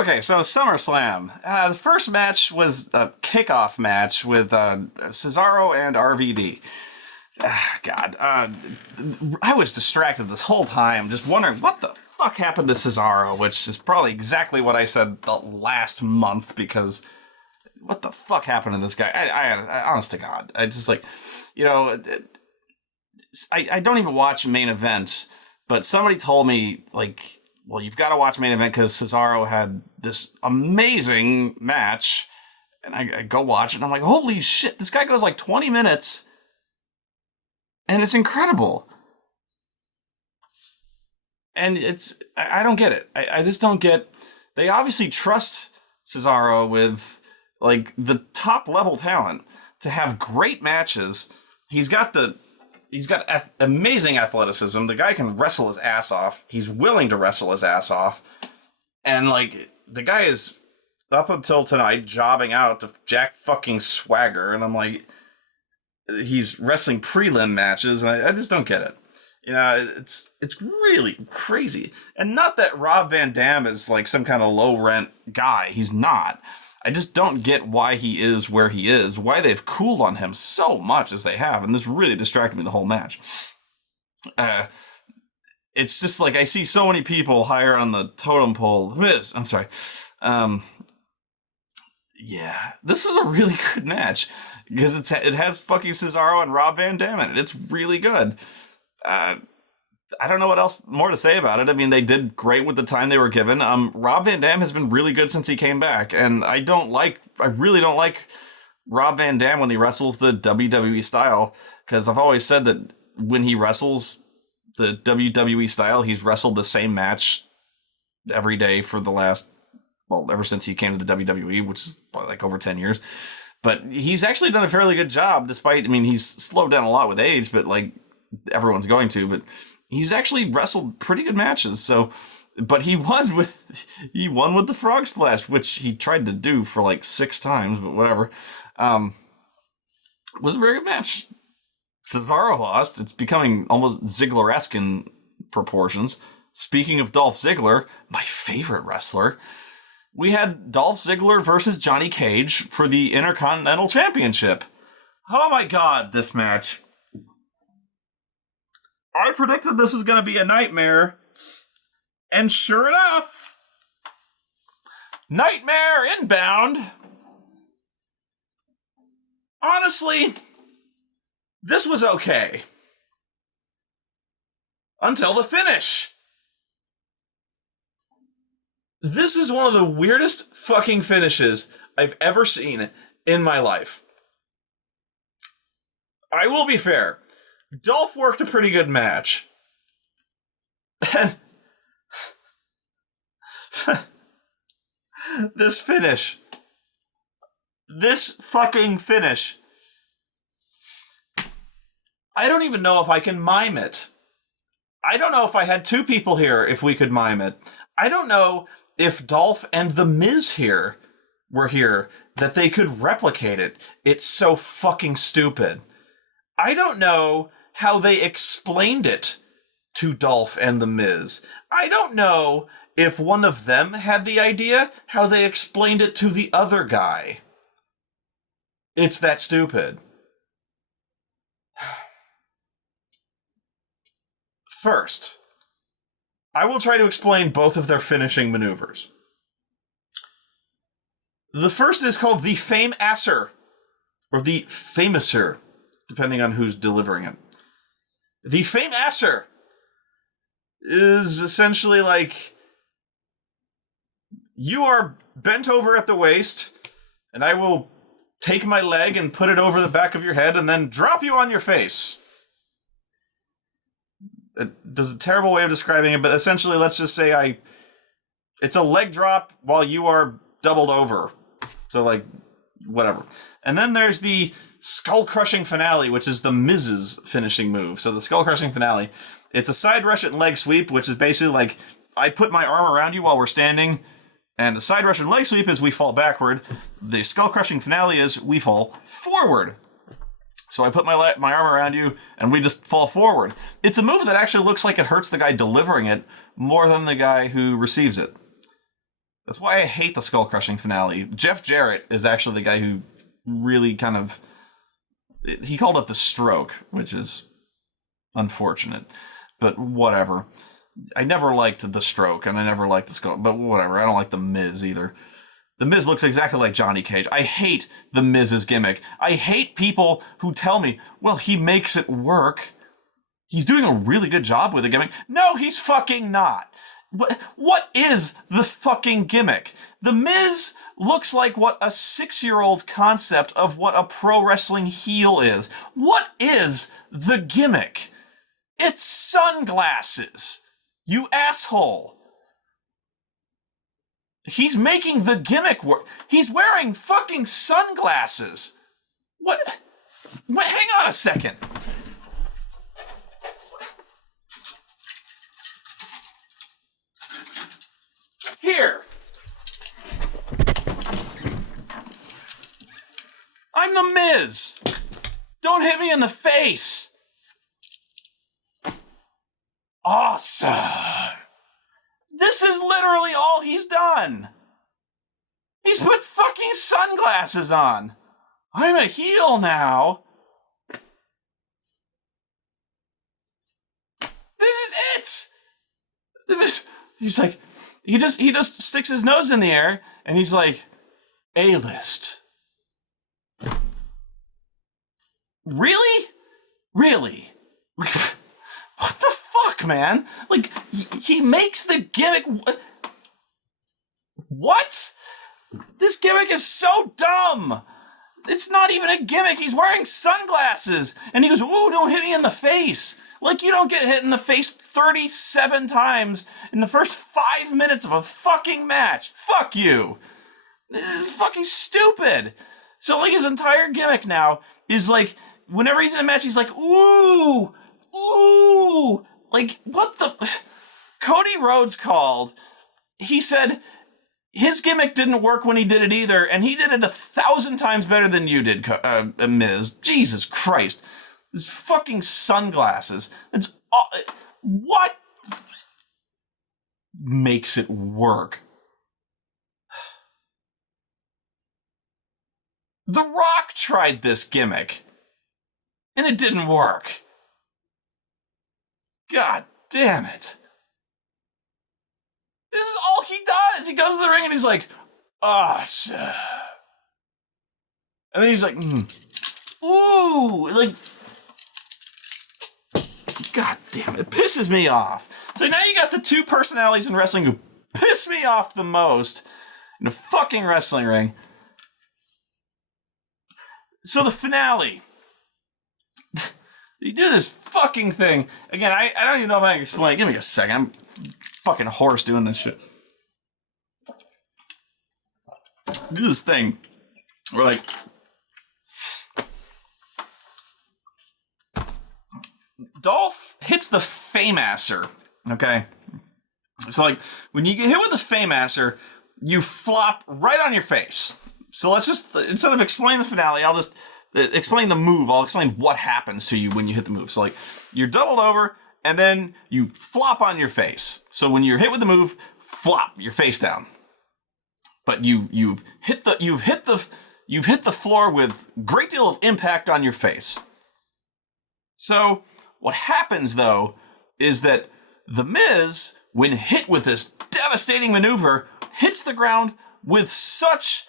Okay, so Summerslam. The first match was a kickoff match with Cesaro and RVD. God, I was distracted this whole time, just wondering what the fuck happened to Cesaro, which is probably exactly what I said the last month, because what the fuck happened to this guy? I honest to God, I just like, you know, I don't even watch main events, but somebody told me, like, well, you've got to watch main event because Cesaro had this amazing match, and I go watch it, and I'm like, holy shit, this guy goes like 20 minutes, and it's incredible. And I don't get it. I just don't get, they obviously trust Cesaro with, like, the top level talent to have great matches. He's got amazing athleticism. The guy can wrestle his ass off. He's willing to wrestle his ass off. And, like, the guy is, up until tonight, jobbing out to Jack fucking Swagger. And I'm like, he's wrestling prelim matches, and I just don't get it. You know, it's really crazy. And not that Rob Van Dam is, like, some kind of low-rent guy. He's not. I just don't get why he is where he is, why they've cooled on him so much as they have, and this really distracted me the whole match. It's just like I see so many people higher on the totem pole. I'm sorry. Yeah, this was a really good match because it has fucking Cesaro and Rob Van Dam in it. It's really good. I don't know what else more to say about it. I mean, they did great with the time they were given. Rob Van Dam has been really good since he came back, and I really don't like Rob Van Dam when he wrestles the WWE style, because I've always said that when he wrestles the WWE style, he's wrestled the same match every day for the last, well, ever since he came to the WWE, which is like over 10 years. But he's actually done a fairly good job, despite, I mean, he's slowed down a lot with age, but like everyone's going to, but he's actually wrestled pretty good matches. So, but he won with the frog splash, which he tried to do for like 6 times, but whatever. It was a very good match. Cesaro lost. It's becoming almost Ziggler-esque in proportions. Speaking of Dolph Ziggler, my favorite wrestler, we had Dolph Ziggler versus Johnny Cage for the Intercontinental Championship. Oh my God, this match. I predicted this was going to be a nightmare, and sure enough, nightmare inbound. Honestly, this was okay. Until the finish. This is one of the weirdest fucking finishes I've ever seen in my life. I will be fair. Dolph worked a pretty good match. And this fucking finish. I don't even know if I can mime it. I don't know if I had 2 people here if we could mime it. I don't know if Dolph and The Miz were here, that they could replicate it. It's so fucking stupid. I don't know how they explained it to Dolph and The Miz. I don't know if one of them had the idea, how they explained it to the other guy. It's that stupid. First, I will try to explain both of their finishing maneuvers. The first is called the Fame-Asser, or the Famouser, depending on who's delivering it. The Fame-Asser is essentially like, you are bent over at the waist, and I will take my leg and put it over the back of your head and then drop you on your face. There's a terrible way of describing it, but essentially, let's just say it's a leg drop while you are doubled over. So, like, whatever. And then there's the skull-crushing finale, which is the Miz's finishing move. So the skull-crushing finale, it's a side Russian leg sweep, which is basically like, I put my arm around you while we're standing, and the side Russian leg sweep is we fall backward. The skull-crushing finale is we fall forward. So I put my arm around you, and we just fall forward. It's a move that actually looks like it hurts the guy delivering it more than the guy who receives it. That's why I hate the skull crushing finale. Jeff Jarrett is actually the guy who really kind of, he called it the stroke, which is unfortunate, but whatever. I never liked the stroke, and I never liked the skull, but whatever. I don't like the Miz either. The Miz looks exactly like Johnny Cage. I hate the Miz's gimmick. I hate people who tell me, well, he makes it work. He's doing a really good job with the gimmick. No, he's fucking not. What is the fucking gimmick? The Miz looks like what a 6-year-old concept of what a pro wrestling heel is. What is the gimmick? It's sunglasses. You asshole. He's making the gimmick work. He's wearing fucking sunglasses. What? Hang on a second. Here. I'm the Miz. Don't hit me in the face. Awesome. This is literally all he's done. He's put fucking sunglasses on. I'm a heel now. This is it. He's like, he just sticks his nose in the air and he's like, A-list. Really? Really? What the fuck, man? Like, he makes the gimmick. What? This gimmick is so dumb. It's not even a gimmick. He's wearing sunglasses. And he goes, ooh, don't hit me in the face. Like, you don't get hit in the face 37 times in the first 5 minutes of a fucking match. Fuck you. This is fucking stupid. So, like, his entire gimmick now is, like, whenever he's in a match, he's like, ooh, ooh. Like, what the... Cody Rhodes called. He said his gimmick didn't work when he did it either, and he did it 1,000 times better than you did, Miz. Jesus Christ. These fucking sunglasses. It's what makes it work? The Rock tried this gimmick, and it didn't work. God damn it. This is all he does. He goes to the ring and he's like, awesome. And then he's like, ooh, like, God damn it. It pisses me off. So now you got the two personalities in wrestling who piss me off the most in a fucking wrestling ring. So the finale. You do this fucking thing. Again, I don't even know if I can explain it. Give me a second. I'm fucking hoarse doing this shit. Do this thing. We're like... Dolph hits the Fameasser, okay? So, like, when you get hit with the Fameasser, you flop right on your face. So let's just, instead of explaining the finale, I'll just explain the move. I'll explain what happens to you when you hit the move. So, like, you're doubled over, and then you flop on your face. So when you're hit with the move, flop your face down. But you've hit the floor with a great deal of impact on your face. So what happens though is that the Miz, when hit with this devastating maneuver, hits the ground with such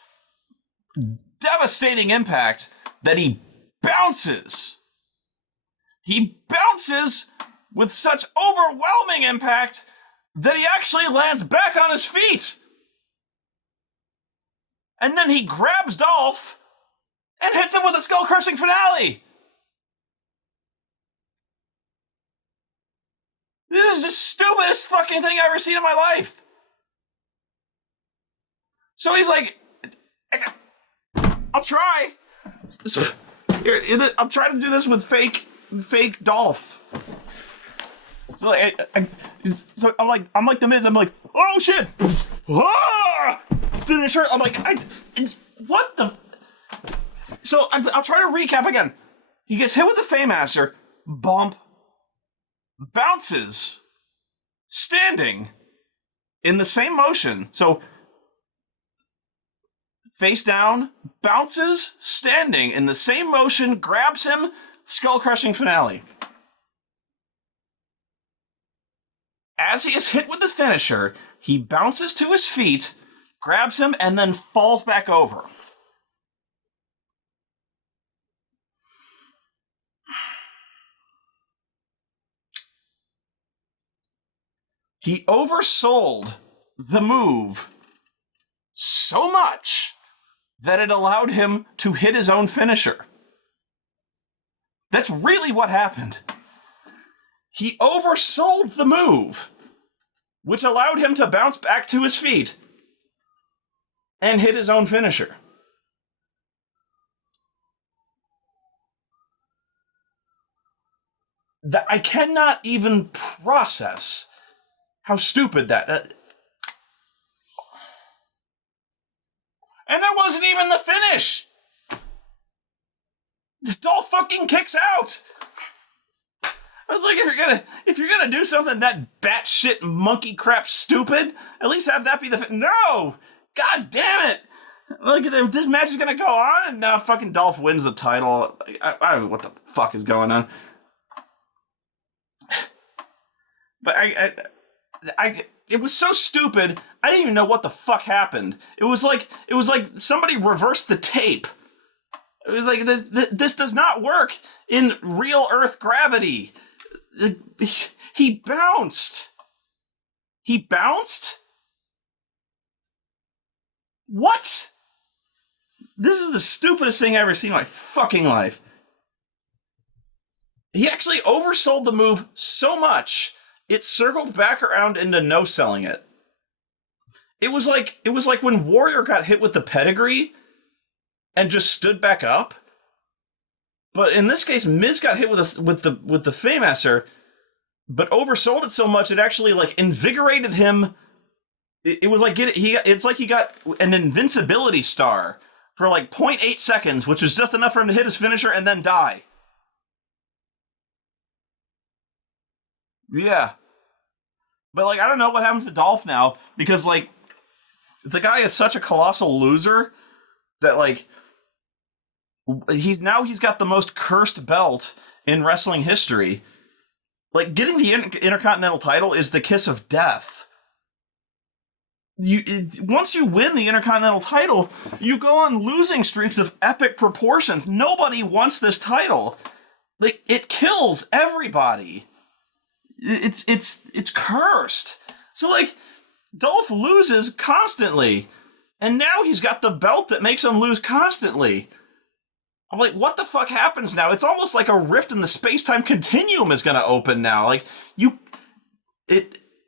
devastating impact that he bounces. He bounces with such overwhelming impact that he actually lands back on his feet. And then he grabs Dolph and hits him with a skull-crushing finale. This is the stupidest fucking thing I've ever seen in my life. So he's like, I'll try. So, I'm trying to do this with fake Dolph. So like, I'm like the Miz. I'm like, oh shit! Ah! Finisher. I'm like, what the? So I'll try to recap again. He gets hit with the Fameasser, bump, bounces, standing in the same motion. So face down, bounces, standing in the same motion, grabs him, skull-crushing finale. As he is hit with the finisher, he bounces to his feet, grabs him, and then falls back over. He oversold the move so much that it allowed him to hit his own finisher. That's really what happened. He oversold the move, which allowed him to bounce back to his feet and hit his own finisher. I cannot even process how stupid that... And that wasn't even the finish! Dolph fucking kicks out! I was like, if you're gonna do something that batshit monkey crap stupid, at least have that be the No! God damn it! Like, this match is gonna go on, and now fucking Dolph wins the title. I don't know what the fuck is going on. But it was so stupid, I didn't even know what the fuck happened. It was like somebody reversed the tape. It was like, this does not work in real Earth gravity. He bounced. He bounced? What? This is the stupidest thing I've ever seen in my fucking life. He actually oversold the move so much, it circled back around into no-selling it. It was like when Warrior got hit with the pedigree and just stood back up. But in this case, Miz got hit with the Fameasser, but oversold it so much it actually like invigorated him. It was like it's like he got an invincibility star for like 0.8 seconds, which was just enough for him to hit his finisher and then die. Yeah. But like, I don't know what happens to Dolph now, because like, the guy is such a colossal loser that like, he's got the most cursed belt in wrestling history. Like, getting the Intercontinental title is the kiss of death. Once you win the Intercontinental title, you go on losing streaks of epic proportions. Nobody wants this title. Like, it kills everybody. It's cursed. So like, Dolph loses constantly, and now he's got the belt that makes him lose constantly. I'm like, what the fuck happens now? It's almost like a rift in the space-time continuum is gonna open now. Like,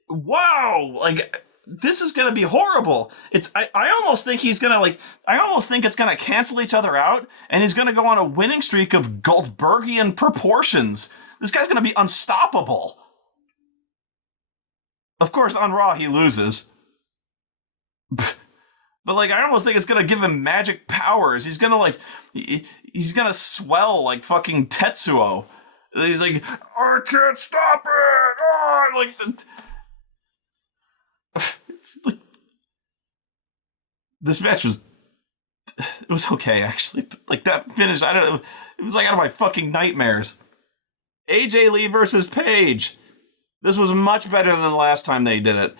wow, like, this is gonna be horrible. I almost think he's gonna, like, I almost think it's gonna cancel each other out, and he's gonna go on a winning streak of Goldbergian proportions. This guy's gonna be unstoppable. Of course, on Raw, he loses. But, like, I almost think it's gonna give him magic powers. He's gonna, like, he's gonna swell like fucking Tetsuo. He's like, I can't stop it! Oh, like, it's like, this match was, it was okay, actually. But, like, that finish, I don't know, it was like out of my fucking nightmares. AJ Lee versus Paige. This was much better than the last time they did it.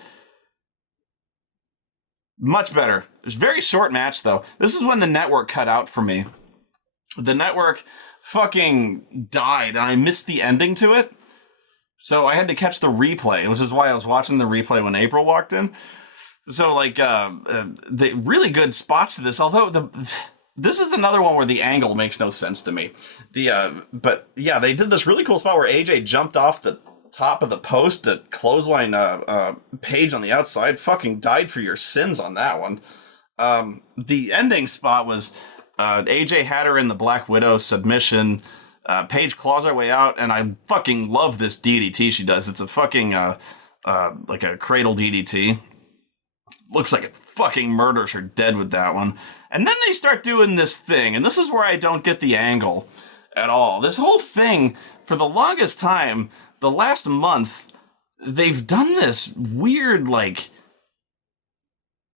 Much better. It was a very short match, though. This is when the network cut out for me. The network fucking died, and I missed the ending to it. So I had to catch the replay, which is why I was watching the replay when April walked in. So, like, the really good spots to this, although this is another one where the angle makes no sense to me. But, yeah, they did this really cool spot where AJ jumped off the top of the post to clothesline Paige on the outside. Fucking died for your sins on that one. The ending spot was AJ had her in the Black Widow submission. Paige claws her way out, and I fucking love this DDT she does. It's a fucking like a cradle DDT. Looks like it fucking murders her dead with that one. And then they start doing this thing, and this is where I don't get the angle at all. This whole thing, for the longest time, the last month, they've done this weird, like...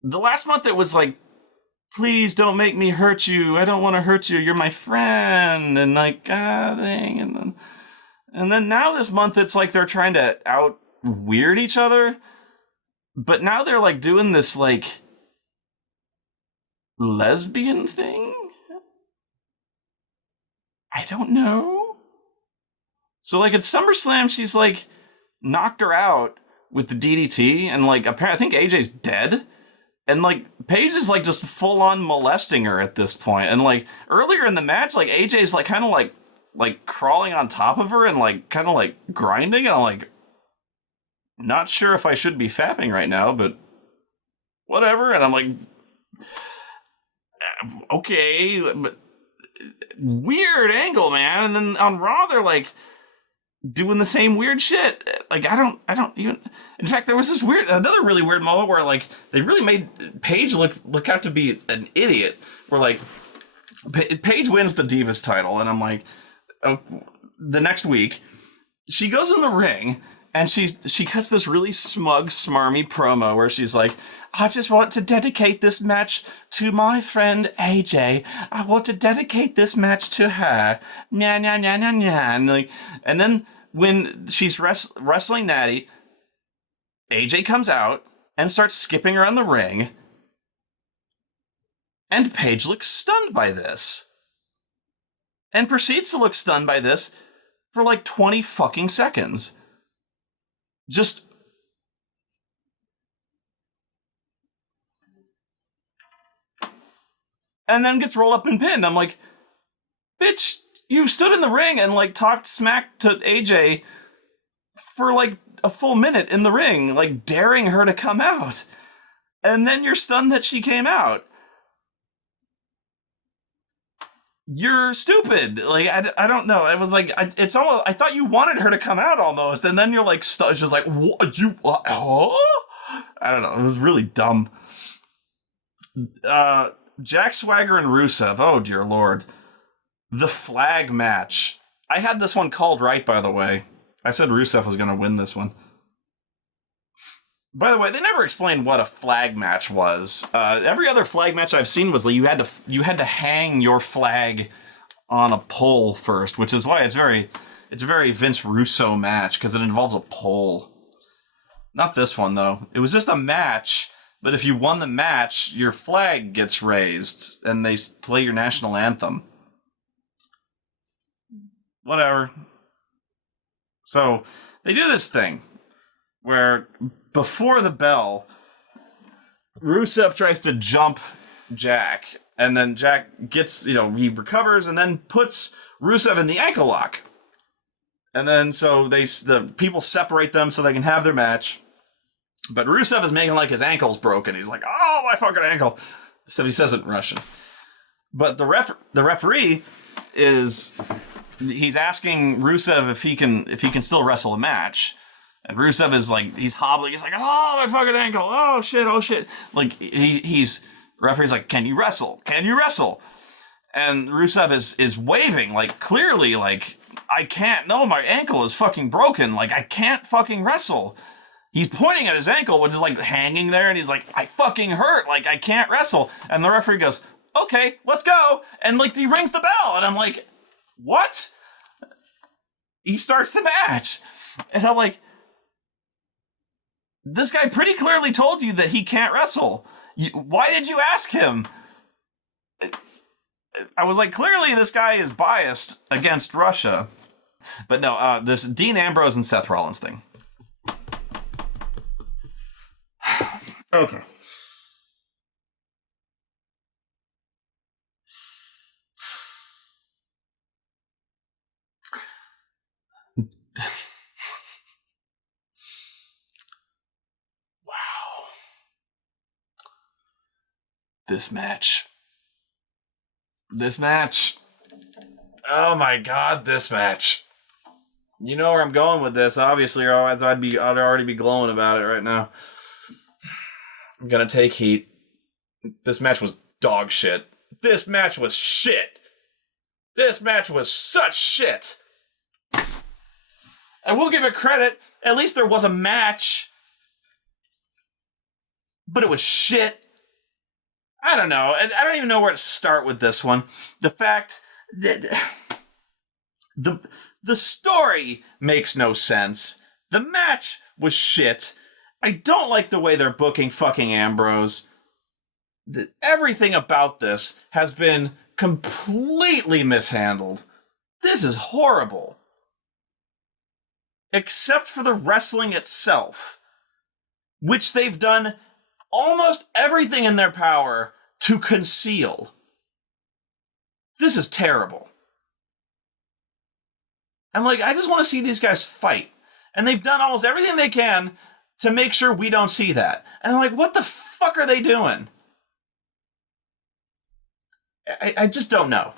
The last month it was like please don't make me hurt you. I don't want to hurt you. You're my friend. And like, dang. And then now this month, it's like they're trying to out weird each other. But now they're like doing this like lesbian thing. I don't know. So like at SummerSlam, she's like knocked her out with the DDT, and like apparently I think AJ's dead. And, like, Paige is, like, just full-on molesting her at this point. And, like, earlier in the match, like, AJ's, like, kind of, like, crawling on top of her and, like, kind of, like, grinding. And I'm, like, not sure if I should be fapping right now, but whatever. And I'm, like, okay. But weird angle, man. And then on Raw, they're, like, doing the same weird shit. Like, I don't even... In fact, there was this another really weird moment where, like, they really made Paige look out to be an idiot. Where, like, Paige wins the Divas title, and I'm like, oh, the next week, she goes in the ring, and she cuts this really smug, smarmy promo where she's like, I just want to dedicate this match to my friend AJ. I want to dedicate this match to her. Nya, nya, nya, nya, nya. And then when she's wrestling Natty, AJ comes out and starts skipping around the ring. And Paige looks stunned by this. And proceeds to look stunned by this for like 20 fucking seconds. Just... and then gets rolled up and pinned. I'm like, bitch, you stood in the ring and like talked smack to AJ for like a full minute in the ring, like daring her to come out. And then you're stunned that she came out. You're stupid. Like, I don't know. I was like, it's almost, I thought you wanted her to come out almost. And then you're like, it's just like, what? You, oh? I don't know. It was really dumb. Jack Swagger and Rusev. Oh, dear Lord. The flag match. I had this one called right, by the way. I said Rusev was going to win this one. By the way, they never explained what a flag match was. Every other flag match I've seen was like you had to hang your flag on a pole first, which is why it's a very Vince Russo match, because it involves a pole. Not this one, though. It was just a match, but if you won the match, your flag gets raised, and they play your national anthem. Whatever. So, they do this thing, where before the bell, Rusev tries to jump Jack, and then Jack gets, he recovers, and then puts Rusev in the ankle lock. And then, so the people separate them so they can have their match. But Rusev is making like his ankle's broken. He's like, oh, my fucking ankle. So he says it in Russian. But the referee he's asking Rusev if he can still wrestle a match. And Rusev is like, he's hobbling. He's like, oh, my fucking ankle. Oh, shit. Like, referee's like, can you wrestle? Can you wrestle? And Rusev is waving, like, clearly, like, I can't. No, my ankle is fucking broken. Like, I can't fucking wrestle. He's pointing at his ankle, which is like hanging there, and he's like, I fucking hurt, like, I can't wrestle. And the referee goes, okay, let's go. And like, he rings the bell, and I'm like, what? He starts the match. And I'm like, this guy pretty clearly told you that he can't wrestle. Why did you ask him? I was like, clearly this guy is biased against Russia. But no, this Dean Ambrose and Seth Rollins thing. Okay. Wow. This match. Oh my God, this match. You know where I'm going with this, obviously, or otherwise I'd already be glowing about it right now. I'm gonna take heat. This match was dog shit. This match was shit. This match was such shit. I will give it credit. At least there was a match. But it was shit. I don't know. I don't even know where to start with this one. The fact that the story makes no sense. The match was shit. I don't like the way they're booking fucking Ambrose. Everything about this has been completely mishandled. This is horrible. Except for the wrestling itself, which they've done almost everything in their power to conceal. This is terrible. And I just want to see these guys fight. And they've done almost everything they can to make sure we don't see that. And I'm like, what the fuck are they doing? I just don't know.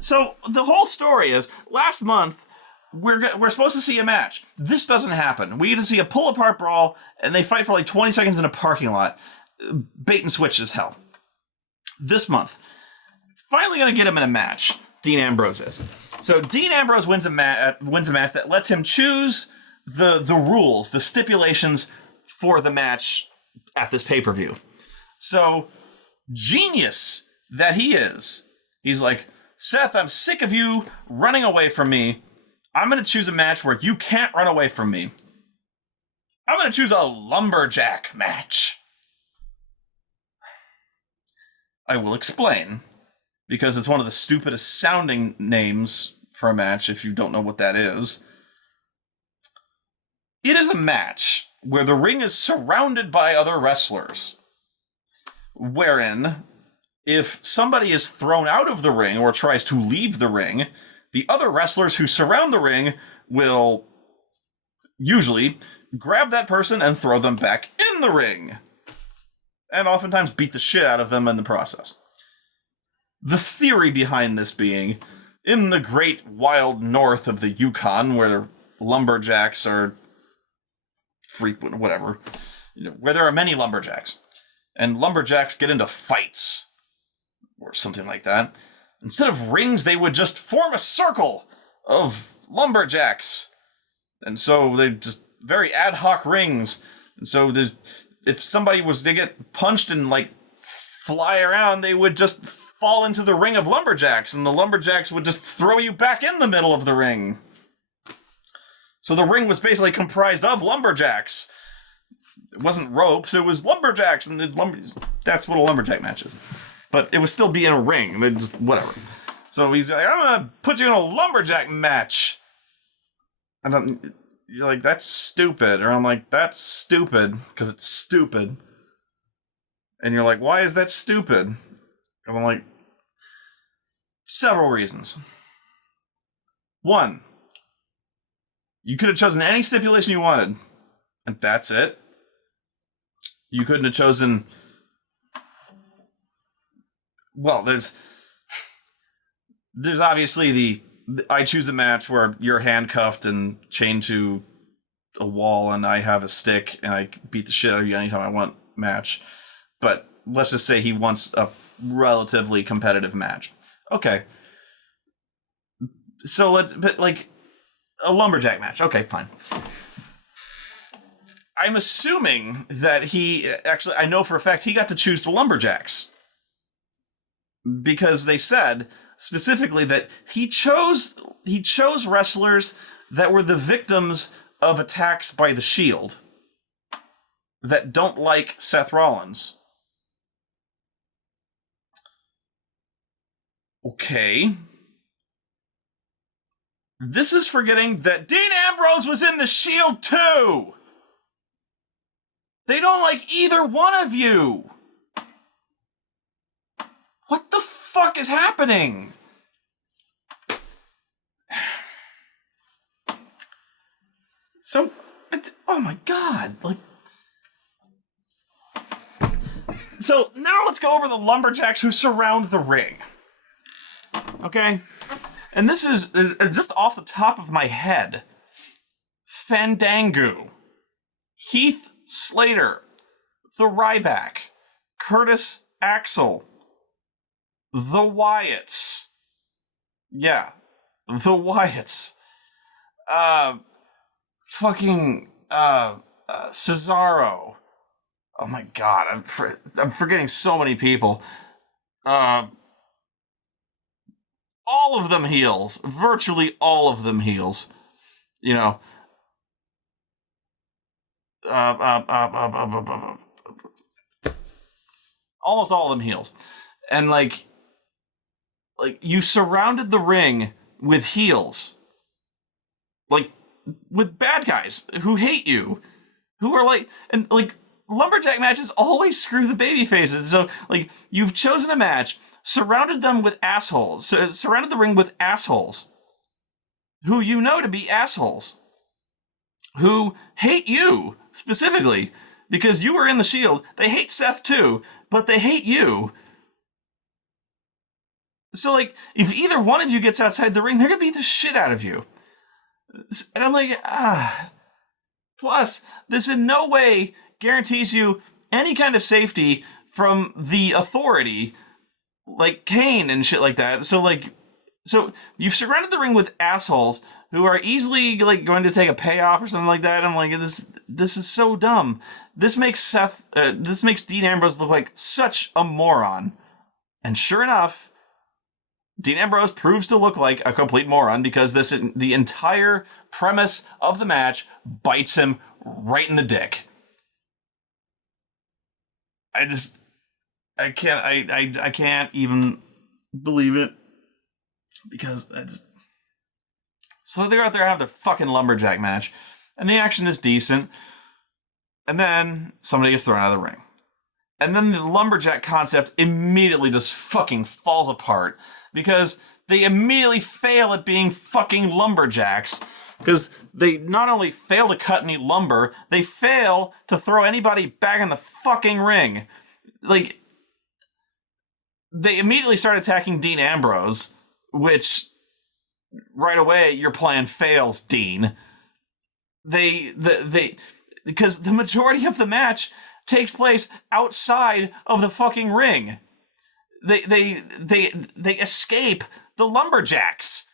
So the whole story is, last month, we're supposed to see a match. This doesn't happen. We get to see a pull-apart brawl, and they fight for 20 seconds in a parking lot. Bait and switch as hell. This month, finally going to get him in a match. Dean Ambrose is. So Dean Ambrose wins a match that lets him choose the rules, the stipulations for the match at this pay-per-view. So, genius that he is. He's like, Seth, I'm sick of you running away from me. I'm going to choose a match where you can't run away from me. I'm going to choose a Lumberjack match. I will explain, because it's one of the stupidest sounding names for a match, if you don't know what that is. It is a match where the ring is surrounded by other wrestlers, wherein, if somebody is thrown out of the ring or tries to leave the ring, the other wrestlers who surround the ring will usually grab that person and throw them back in the ring, and oftentimes beat the shit out of them in the process. The theory behind this being, in the great wild north of the Yukon, where lumberjacks are frequent, whatever, where there are many lumberjacks, and lumberjacks get into fights, or something like that. Instead of rings, they would just form a circle of lumberjacks. And so they're just very ad hoc rings. And so if somebody was to get punched and fly around, they would just fall into the ring of lumberjacks, and the lumberjacks would just throw you back in the middle of the ring. So the ring was basically comprised of lumberjacks. It wasn't ropes, it was lumberjacks, and that's what a lumberjack match is. But it would still be in a ring. They just whatever. So he's like, I'm gonna put you in a lumberjack match. And you're like, that's stupid. Or I'm like, that's stupid because it's stupid. And you're like, why is that stupid? And I'm like, several reasons. One, you could have chosen any stipulation you wanted, and that's it. You couldn't have chosen. Well, there's obviously I choose a match where you're handcuffed and chained to a wall and I have a stick and I beat the shit out of you anytime I want match. But let's just say he wants a relatively competitive match. Okay. So a lumberjack match. Okay, fine. I'm assuming that I know for a fact he got to choose the lumberjacks. Because they said specifically that he chose wrestlers that were the victims of attacks by the Shield that don't like Seth Rollins. Okay. This is forgetting that Dean Ambrose was in the Shield too. They don't like either one of you. What the fuck is happening? So, oh my god, so now let's go over the lumberjacks who surround the ring. Okay? And this is just off the top of my head. Fandango, Heath Slater, the Ryback, Curtis Axel, the Wyatts. Yeah, the Wyatts. Cesaro. Oh my god, I'm forgetting so many people. All of them heels. Virtually all of them heels. You know. Almost all of them heels. And like you surrounded the ring with heels. Like with bad guys who hate you. Who are like, and like lumberjack matches always screw the baby faces. So like you've chosen a match, surrounded them with assholes, surrounded the ring with assholes who you know to be assholes, who hate you specifically because you were in the Shield. They hate Seth too, but they hate you. So like if either one of you gets outside the ring, they're gonna beat the shit out of you. And I'm like, Plus, this in no way guarantees you any kind of safety from the authority, like Kane and shit like that. So you've surrounded the ring with assholes who are easily like going to take a payoff or something like that. I'm like, this is so dumb. This makes Dean Ambrose look like such a moron. And sure enough, Dean Ambrose proves to look like a complete moron because the entire premise of the match bites him right in the dick. I can't even believe it because so they're out there having their fucking lumberjack match and the action is decent and then somebody gets thrown out of the ring. And then the lumberjack concept immediately just fucking falls apart because they immediately fail at being fucking lumberjacks. Because they not only fail to cut any lumber, they fail to throw anybody back in the fucking ring. Like, they immediately start attacking Dean Ambrose, which right away your plan fails, Dean. Because the majority of the match takes place outside of the fucking ring. They escape the lumberjacks.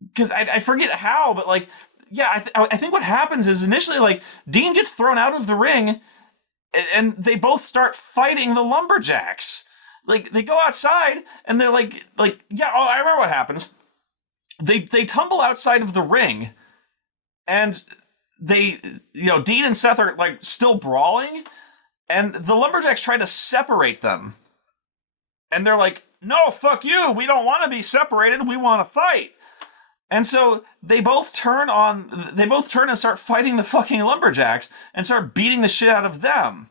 Because I forget how, but like, yeah, I think what happens is initially like Dean gets thrown out of the ring, and they both start fighting the lumberjacks. Like they go outside and they're like yeah, oh, I remember what happens. They tumble outside of the ring, and Dean and Seth are like still brawling, and the lumberjacks try to separate them. And they're like, no, fuck you, we don't want to be separated, we want to fight. And so they both turn and start fighting the fucking lumberjacks and start beating the shit out of them.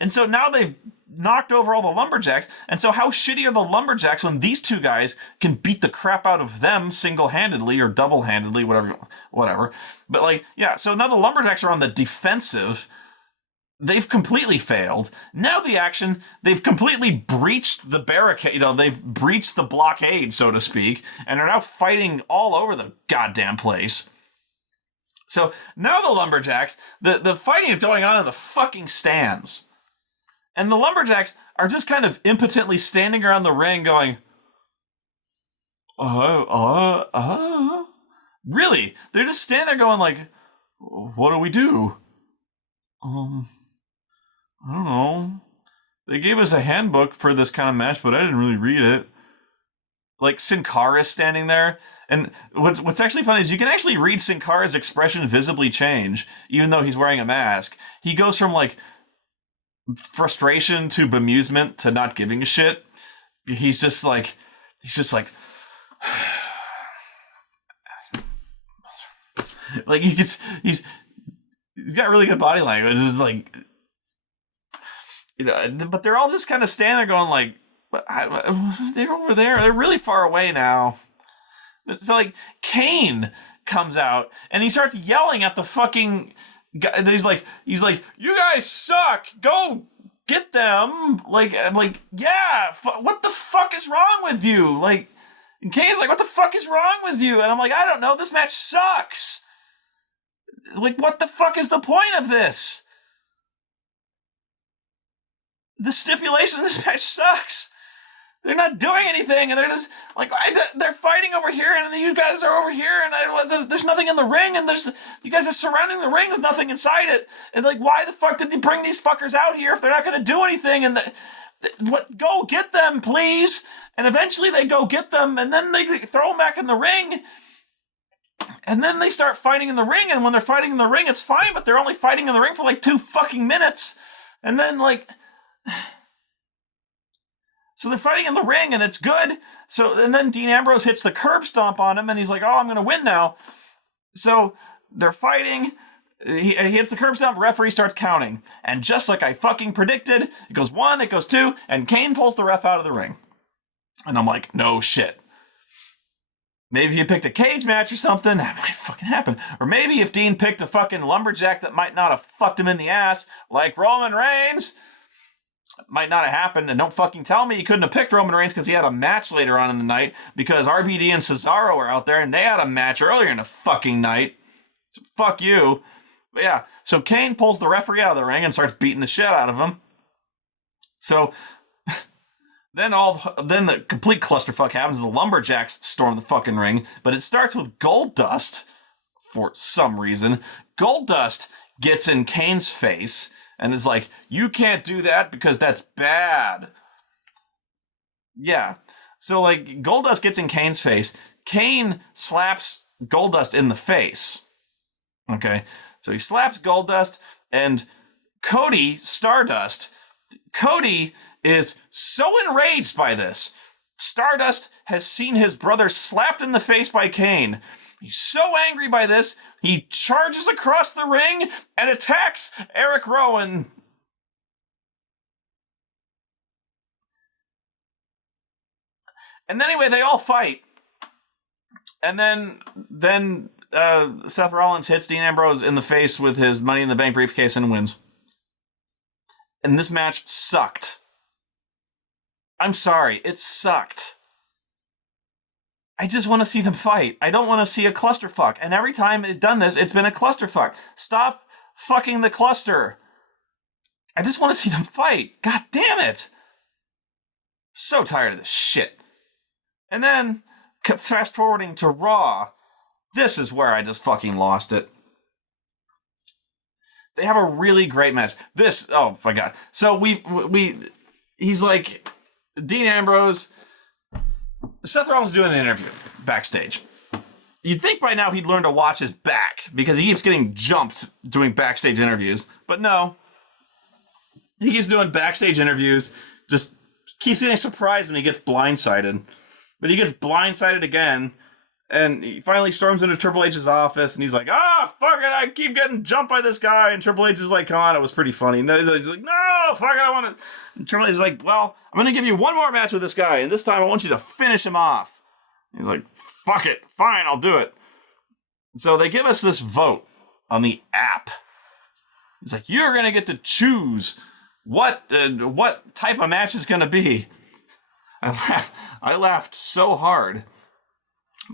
And so now they've knocked over all the lumberjacks. And so how shitty are the lumberjacks when these two guys can beat the crap out of them single-handedly or double-handedly, whatever. But like, yeah, so now the lumberjacks are on the defensive. They've completely failed. Now the action, they've completely breached the barricade, they've breached the blockade, so to speak, and are now fighting all over the goddamn place. So now the lumberjacks, the fighting is going on in the fucking stands. And the lumberjacks are just kind of impotently standing around the ring going, Really? They're just standing there going like, what do we do? I don't know. They gave us a handbook for this kind of match, but I didn't really read it. Like, Sin Cara is standing there, and what's actually funny is you can actually read Sin Cara's expression visibly change, even though he's wearing a mask. He goes from, like, frustration to bemusement to not giving a shit. He's just like... like, he's got really good body language. It's like... but they're all just kind of standing there going like, they're over there. They're really far away now. So like Kane comes out and he starts yelling at the fucking guy. He's like, you guys suck. Go get them. Like, I'm like, yeah. What the fuck is wrong with you? Like, and Kane's like, what the fuck is wrong with you? And I'm like, I don't know. This match sucks. Like, what the fuck is the point of this? The stipulation of this match sucks. They're not doing anything, and they're just like, they're fighting over here, and you guys are over here, and there's nothing in the ring, and you guys are surrounding the ring with nothing inside it, and like, why the fuck did you bring these fuckers out here if they're not going to do anything? And go get them, please. And eventually they go get them, and then they throw them back in the ring, and then they start fighting in the ring, and when they're fighting in the ring, it's fine, but they're only fighting in the ring for like 2 fucking minutes, and then like... So they're fighting in the ring, and it's good. And then Dean Ambrose hits the curb stomp on him, and he's like, oh, I'm going to win now. So they're fighting. He hits the curb stomp, referee starts counting. And just like I fucking predicted, it goes 1, it goes 2, and Kane pulls the ref out of the ring. And I'm like, no shit. Maybe if you picked a cage match or something, that might fucking happen. Or maybe if Dean picked a fucking lumberjack that might not have fucked him in the ass, like Roman Reigns... might not have happened, and don't fucking tell me he couldn't have picked Roman Reigns because he had a match later on in the night, because RVD and Cesaro were out there, and they had a match earlier in the fucking night. So fuck you. But yeah, so Kane pulls the referee out of the ring and starts beating the shit out of him. So then the complete clusterfuck happens, and the Lumberjacks storm the fucking ring, but it starts with Goldust for some reason. Goldust gets in Kane's face and is like, you can't do that because that's bad. Yeah. So, like, Goldust gets in Kane's face. Kane slaps Goldust in the face. Okay? So he slaps Goldust, and Cody Stardust. Cody is so enraged by this. Stardust has seen his brother slapped in the face by Kane. He's so angry by this, he charges across the ring and attacks Eric Rowan. And anyway, they all fight. And then Seth Rollins hits Dean Ambrose in the face with his Money in the Bank briefcase and wins. And this match sucked. I'm sorry, it sucked. I just want to see them fight. I don't want to see a clusterfuck. And every time they've done this, it's been a clusterfuck. Stop fucking the cluster. I just want to see them fight. God damn it. So tired of this shit. And then, fast forwarding to Raw, this is where I just fucking lost it. They have a really great match. Oh my god. So he's like, Dean Ambrose... Seth Rollins is doing an interview backstage. You'd think by now he'd learn to watch his back because he keeps getting jumped doing backstage interviews. But no. He keeps doing backstage interviews, just keeps getting surprised when he gets blindsided. But he gets blindsided again, and he finally storms into Triple H's office, and he's like, fuck it, I keep getting jumped by this guy. And Triple H is like, come on, it was pretty funny. And he's like, no, fuck it, I want to... And Triple H is like, well, I'm going to give you one more match with this guy, and this time I want you to finish him off. And he's like, fuck it, fine, I'll do it. So they give us this vote on the app. It's like, you're going to get to choose what type of match is going to be. I laughed so hard.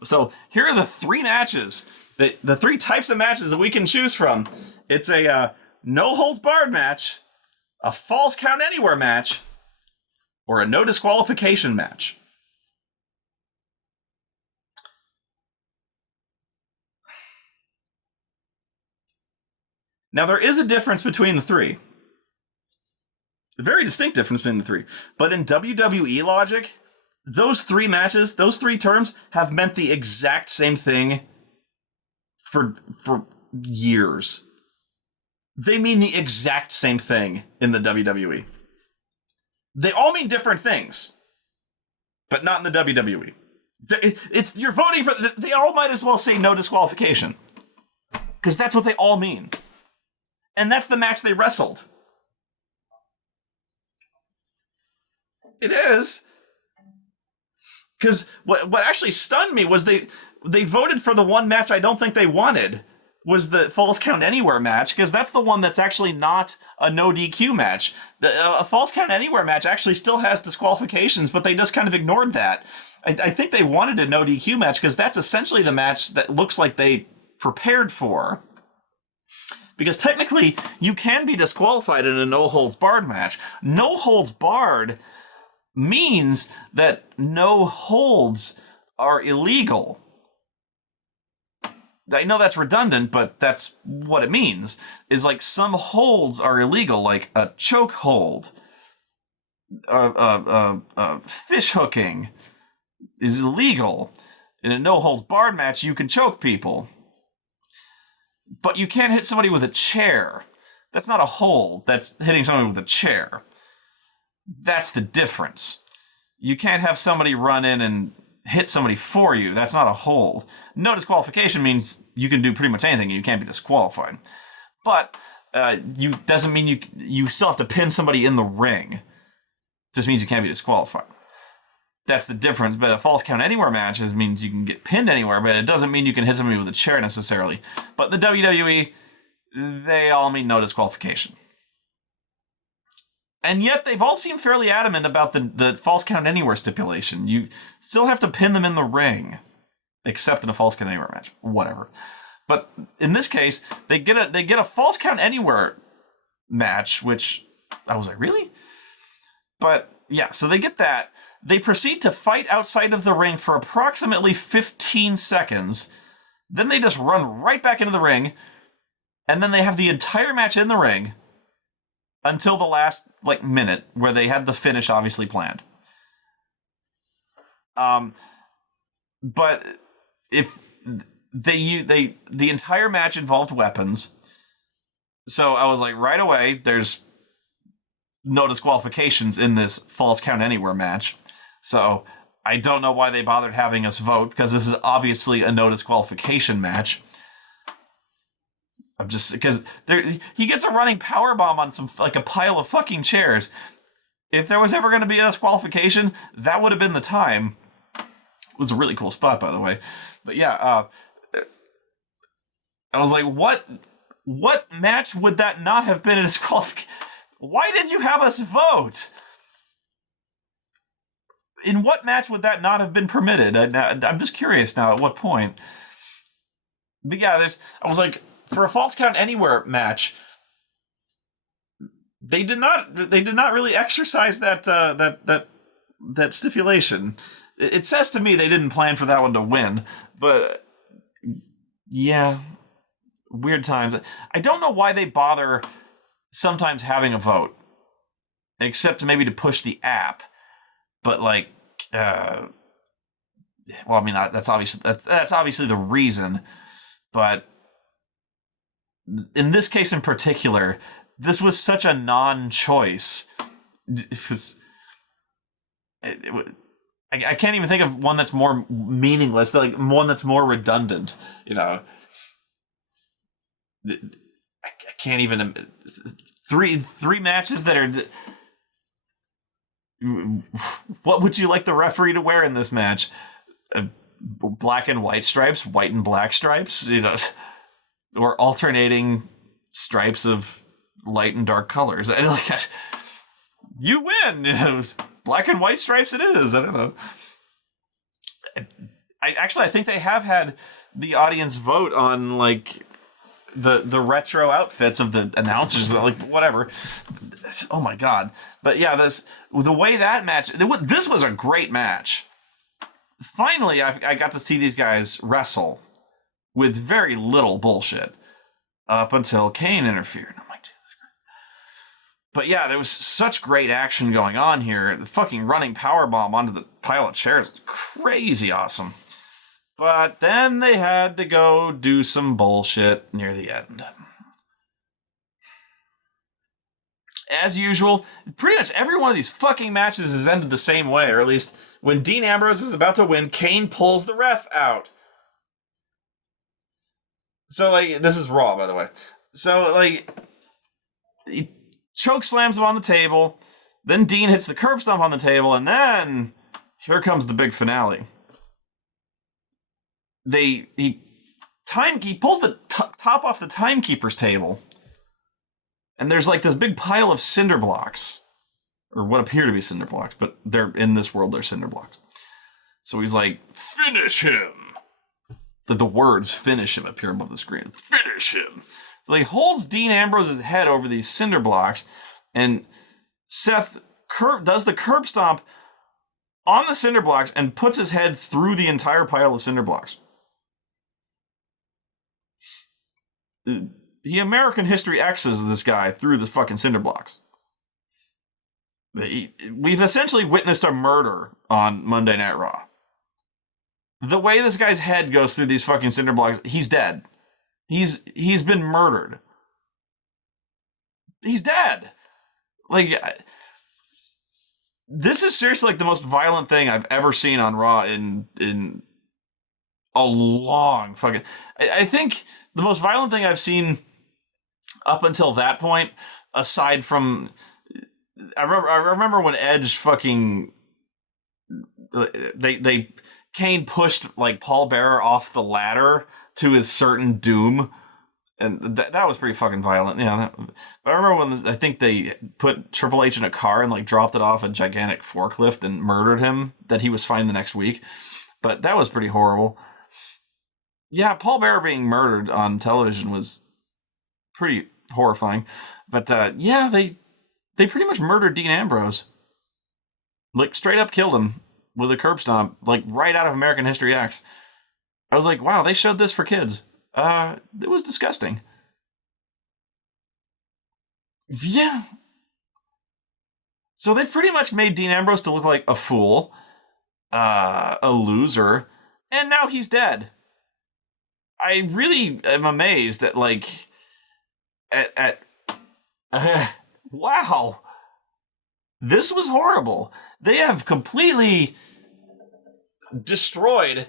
So here are the 3 matches, the 3 types of matches that we can choose from. It's a no-holds-barred match, a falls count anywhere match, or a no disqualification match. Now, there is a difference between the 3. A very distinct difference between the 3. But in WWE logic, those 3 matches, those 3 terms, have meant the exact same thing for years. They mean the exact same thing in the WWE. They all mean different things, but not in the WWE. You're voting for... They all might as well say no disqualification, because that's what they all mean. And that's the match they wrestled. It is. Because what actually stunned me was they voted for the one match I don't think they wanted, was the Falls Count Anywhere match, because that's the one that's actually not a no DQ match. A Falls Count Anywhere match actually still has disqualifications, but they just kind of ignored that. I think they wanted a no DQ match because that's essentially the match that looks like they prepared for. Because technically, you can be disqualified in a no-holds-barred match. No-holds-barred means that no holds are illegal. I know that's redundant, but that's what it means. Is like some holds are illegal, like a choke hold, fish hooking is illegal. In a no holds barred match, you can choke people, but you can't hit somebody with a chair. That's not a hold. That's hitting somebody with a chair. That's the difference. You can't have somebody run in and hit somebody for you. That's not a hold. No disqualification means you can do pretty much anything and you can't be disqualified. But you doesn't mean you still have to pin somebody in the ring. It just means you can't be disqualified. That's the difference. But a false count anywhere match means you can get pinned anywhere, but it doesn't mean you can hit somebody with a chair necessarily. But the WWE, they all mean no disqualification. And yet they've all seemed fairly adamant about the false count anywhere stipulation. You still have to pin them in the ring, except in a false count anywhere match. Whatever. But in this case, they get a false count anywhere match, which I was like, really? But yeah, so they get that. They proceed to fight outside of the ring for approximately 15 seconds. Then they just run right back into the ring. And then they have the entire match in the ring until the last minute, where they had the finish obviously planned. But if the entire match involved weapons, so I was like, right away, there's no disqualifications in this false count anywhere match. So I don't know why they bothered having us vote, because this is obviously a no disqualification match. I'm just, because he gets a running powerbomb on a pile of fucking chairs. If there was ever going to be a disqualification, that would have been the time. It was a really cool spot, by the way. But yeah, I was like, what match would that not have been a disqualification? Why did you have us vote? In what match would that not have been permitted? I'm just curious now at what point. But yeah, I was like, for a false count anywhere match, they did not really exercise that stipulation. It says to me they didn't plan for that one to win, but yeah, weird times. I don't know why they bother sometimes having a vote, except maybe to push the app. But well, I mean that's obviously the reason, but in this case in particular, this was such a non-choice. I can't even think of one that's more meaningless, one that's more redundant. I can't even. Three matches that are. What would you like the referee to wear in this match? Black and white stripes, white and black stripes, or alternating stripes of light and dark colors. You win. Black and white stripes it is. I don't know. I think they have had the audience vote on the retro outfits of the announcers, whatever. Oh my god. But yeah, the way that match, this was a great match. Finally, I got to see these guys wrestle with very little bullshit up until Kane interfered. I'm like, dude, that's great. But yeah, there was such great action going on here. The fucking running powerbomb onto the pile of chairs was crazy awesome. But then they had to go do some bullshit near the end. As usual, pretty much every one of these fucking matches has ended the same way, or at least when Dean Ambrose is about to win, Kane pulls the ref out. So, this is Raw, by the way. So, he choke slams him on the table, then Dean hits the curb stomp on the table, and then here comes the big finale. He pulls the top off the timekeeper's table, and there's this big pile of cinder blocks, or what appear to be cinder blocks, but they're in this world, they're cinder blocks. So he's like, finish him. The words finish him appear above the screen. Finish him. So he holds Dean Ambrose's head over these cinder blocks, and Seth does the curb stomp on the cinder blocks and puts his head through the entire pile of cinder blocks. He American History X's this guy through the fucking cinder blocks. We've essentially witnessed a murder on Monday Night Raw. The way this guy's head goes through these fucking cinder blocks, he's dead. He's been murdered. He's dead. Like, this is seriously like the most violent thing I've ever seen on Raw in a long fucking... I think the most violent thing I've seen up until that point, aside from... I remember when Edge fucking... Kane pushed, like, Paul Bearer off the ladder to his certain doom. And that was pretty fucking violent. Yeah. But I remember when I think they put Triple H in a car and, like, dropped it off a gigantic forklift and murdered him, that he was fine the next week. But that was pretty horrible. Yeah, Paul Bearer being murdered on television was pretty horrifying. But, yeah, they pretty much murdered Dean Ambrose. Like, straight up killed him with a curb stomp, like, right out of American History X. I was like, wow, they showed this for kids. It was disgusting. Yeah. So they've pretty much made Dean Ambrose to look like a fool, a loser, and now he's dead. I really am amazed at, like, wow. This was horrible. They have completely destroyed,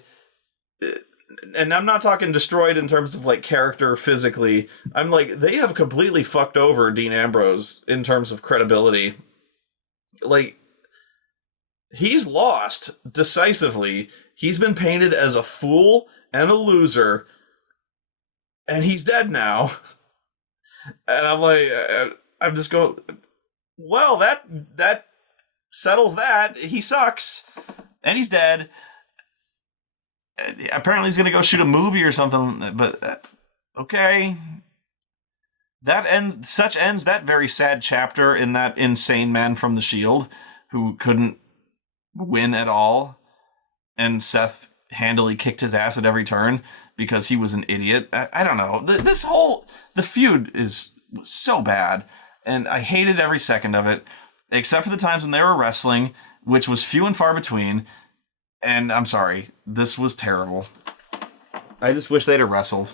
and I'm not talking destroyed in terms of, like, character physically. I'm like, they have completely fucked over Dean Ambrose in terms of credibility. Like, he's lost decisively. He's been painted as a fool and a loser, and he's dead now. And I'm like, I'm just going, well, that settles that. He sucks, and he's dead. Apparently he's going to go shoot a movie or something, but okay. Such ends that very sad chapter in that insane man from the Shield who couldn't win at all, and Seth handily kicked his ass at every turn because he was an idiot. I don't know. The feud was so bad, and I hated every second of it, except for the times when they were wrestling, which was few and far between. And I'm sorry, this was terrible. I just wish they'd have wrestled.